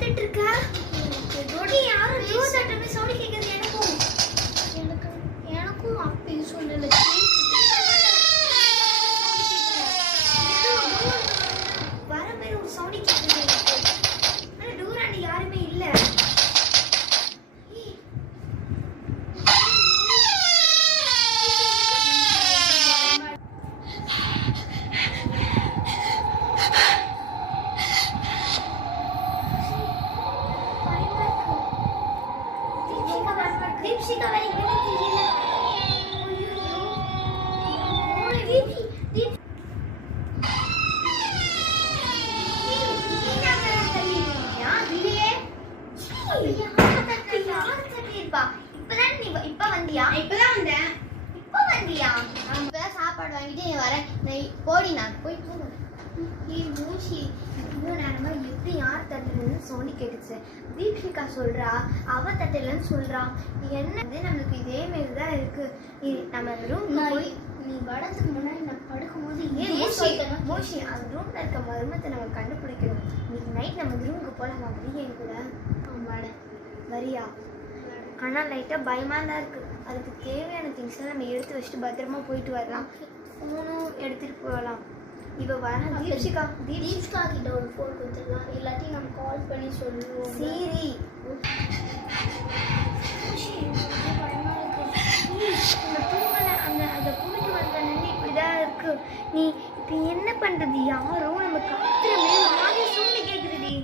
பார்த்துட்டு இருக்க? ரொடி யாரும் ஜூஸ் ஆட்டமே சவுண்ட் கேக்குது எனக்கும் அப்படி சொல்லல. வர மாதிரி ஒரு சவுண்ட் கேக்குது எனக்கு. ஆனா டூராண்டி யாருமே இல்ல. தீப்ஷிகா வேற இங்க தெரியல. சாப்பாடு வாங்கிட்டு வரேன் போடி. நான் போய் மூச்சி இவ்வளோ நேரமா எப்படி யார் தட்டலன்னு சொல்லி கேட்டுச்சு. தீப்ஷிகா சொல்றா அவ தட்டலன்னு சொல்றா. என்ன நம்மளுக்கு இதே மாரி தான் இருக்கு. நம்ம ரூம் போய் நீ வரதுக்கு முன்னாடி நான் படுக்கும்போது மூச்சி அந்த ரூம்ல இருக்க மர்மத்தை நம்ம கண்டுபிடிக்கணும். இன்னைக்கு நைட் நம்ம ரூமுக்கு போகலாம். வரியா என் கூட? வரியா? ஆனால் லைட்டாக பயமாக தான் இருக்குது. அதுக்கு தேவையான திங்ஸ்லாம் நம்ம எடுத்து வச்சுட்டு பத்திரமா போயிட்டு வரலாம். ஃபோனும் எடுத்துகிட்டு போகலாம். இப்போ வர தீப்ஷிகா கிட்ட ஒரு ஃபோன் கொடுத்துடலாம். இல்லாட்டி நம்ம கால் பண்ணி சொல்லுவோம். சரி அதை கூட்டிட்டு வந்தேன்னு இப்படிதான் இருக்கு. நீ இப்போ என்ன பண்ணுறது? யாரோ நம்ம கத்துறமே மாதிரி சூழ்நிலை கேட்குதுடி.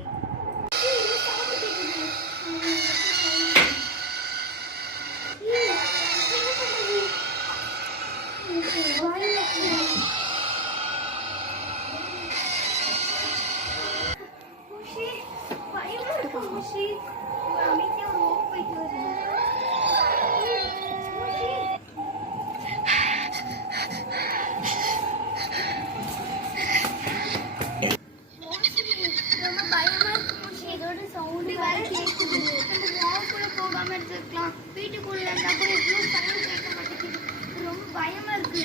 வீட்டுக்குள்ள இருந்தா கூட எவ்வளவு பயம் கேட்க மாட்டேங்குது. ரொம்ப பயமா இருக்கு.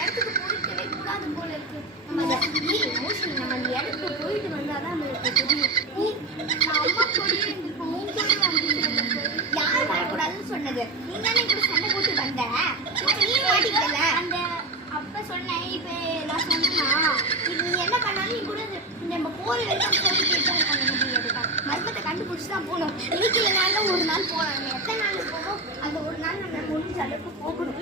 இடத்துக்கு போயிட்டவே கூடாது போல இருக்கு. நம்ம அந்த இடத்துக்கு போயிட்டு வந்தாதான் நம்மளுக்கு தெரியும். நான் அம்மா கூடயே யார் வரக்கூடாதுன்னு சொன்னது? நீங்க தானே கூட சண்டை போட்டு வந்த. நீ மாட்டிக்கல. அந்த அப்ப சொன்னேன். இப்ப நான் சொன்னா இது நீ என்ன பண்ணாலும் நீ கூட நம்ம போற வரைக்கும் சொல்லி கேட்டு பண்ண முடியாது. மர்மத்தை கண்டுபிடிச்சு தான் போகணும். இன்னைக்கு நாள்ல ஒரு நாள் போகலாம். எத்தனை நாள் போகும்? அந்த ஒரு நாள் நம்ம முடிஞ்ச அளவுக்கு போகணும்.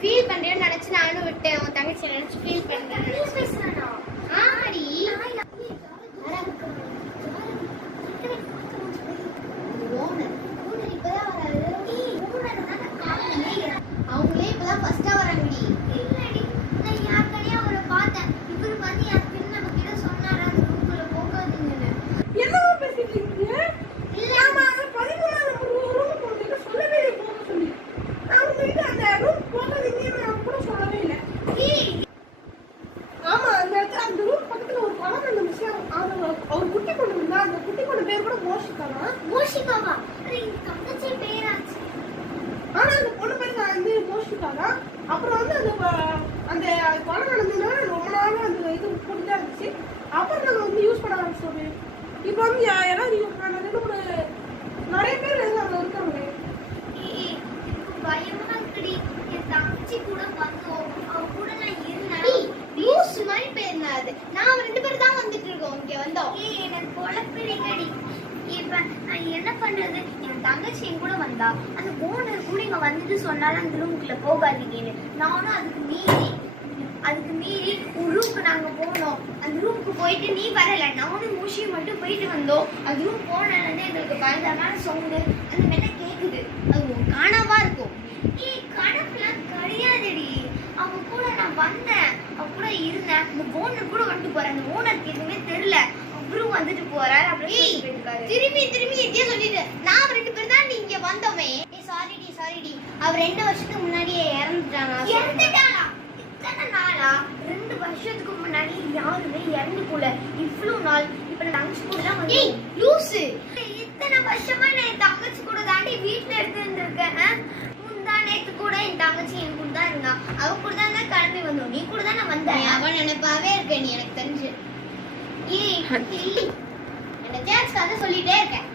ஃபீல் பண்றேன்னு நினைச்சு நானும் விட்டேன். உன் தங்கச்சி நினைச்சு ஃபீல் பண்றேன். ஆமாடி. அவங்களே இப்பதான் ஃபர்ஸ்டா வராங்கடி. இல்லடி, நான் யார்கிட்டயே அவளை பார்த்தேன். இவரு வந்து என் பின் நம்ம கிட்ட சொன்னாரு அந்த ரூம்குள்ள போகாதீங்கன்னு. என்னவா பேசிட்டு இருக்கீங்க? மோஷிகாவா? மோஷிகாவா? அது என் தங்கச்சி பேராச்சு. ஆனா அந்த பொண்ணு பேரு வந்து மோஷிகாவா? அப்புறம் வந்து அந்த கொலை நடந்ததுனால ரொம்ப நாள் அந்த இது போட்டுதான் இருந்துச்சு. அப்புறம் நாங்கள் வந்து யூஸ் பண்ண ஆரம்பிச்சோம். இப்போ வந்து யாராவது ரெண்டு மூணு நிறைய பேர் அங்கே இருக்காங்களே. பயமா இருக்குடி. என் தங்கச்சி கூட வந்தோம், அவ கூட நான் இருந்தேன். லூஸ் மாதிரி பேர்னாது. நான் ரெண்டு பேரும் தான் வந்துட்டு இருக்கோம், இங்க வந்தோம். எனக்கு குழப்பிடிங்கடி. இப்ப நான் என்ன பண்றது? என் தங்கச்சி என் கூட வந்தா, அந்த ஓனர் கூட இங்க வந்துட்டு சொன்னாலும் அந்த ரூமுக்குள்ள போகாதீங்கன்னு. நானும் அதுக்கு மீறி ஒரு ரூமுக்கு நாங்க போனோம். அந்த ரூமுக்கு போயிட்டு நீ வரல, நானும் மூஷியும் மட்டும் போயிட்டு வந்தோம். அந்த ரூம் போனாலே எங்களுக்கு பயங்கரமான சவுண்டு அந்த மேல கேக்குது. அது கனவா இருக்கும். கனவுலாம் கிடையாதுடி. அவங்க கூட நான் வந்தேன், அவ கூட இருந்தேன். அந்த ஓனர் கூட வந்துட்டு போறேன். அந்த ஓனருக்கு எதுவுமே தெரியல, அவரும் வந்துட்டு போறாரு. அப்படியே திரும்பி இதே சொல்லிட்டு நான் ரெண்டு பேரும் தான் இங்க வந்தோமே. சாரிடி அவர் 2 வருஷத்துக்கு முன்னாடியே இறந்துட்டானா? இத்தனை நாளா? 2 வருஷத்துக்கு முன்னாடி யாருமே இறந்து போல. இவ்வளவு நாள் இப்ப நான் தங்கச்சி கூட தான் வந்து. லூசு, இத்தனை வருஷமா நான் என் தங்கச்சி கூட தாண்டி வீட்டுல இருந்திருக்கேன். முந்தா நேத்து கூட என் தங்கச்சி என் கூட தான் இருந்தா. அவ கூட தான் கிளம்பி வந்தோம். நீ கூட தான் நான் வந்தேன். அவன் நினைப்பாவே இருக்க நீ, எனக்கு தெரிஞ்சு. என்ன ஜாஸ் கதை சொல்லிட்டே இருக்கேன்.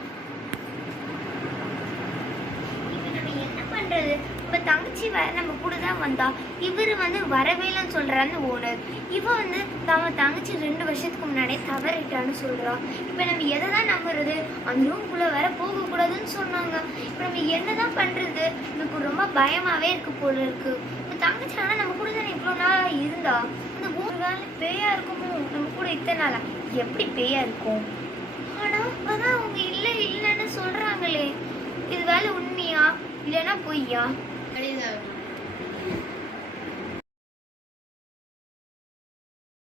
இப்ப நம்ம என்ன பண்றது? இப்ப தங்கச்சி நம்ம கூட தான் வந்தா, இவரு வந்து வரவேலன்னு சொல்றாரு ஓனர். இவ வந்து நம்ம தங்கச்சி 2 வருஷத்துக்கு முன்னாடியே தவறிட்டான்னு சொல்றா. இப்ப நம்ம எதை தான் நம்புறது? அந்த ரூம்குள்ள வேற போக கூடாதுன்னு சொன்னாங்க. இப்ப நம்ம என்னதான் பண்றது? எனக்கு ரொம்ப பயமாவே இருக்கு போல இருக்கு. இப்ப தங்கச்சி ஆனா நம்ம கூட தானே இவ்வளவு நாளா இருந்தா, அந்த ஊர் வேலை பேயா இருக்குமோ? நம்ம கூட இத்தனை நாளா எப்படி பேயா இருக்கும்? ஆனா அதான் அவங்க இல்லைன்னு சொல்றாங்களே. இது வேலை உண்மையா இல்லைன்னா பொய்யா?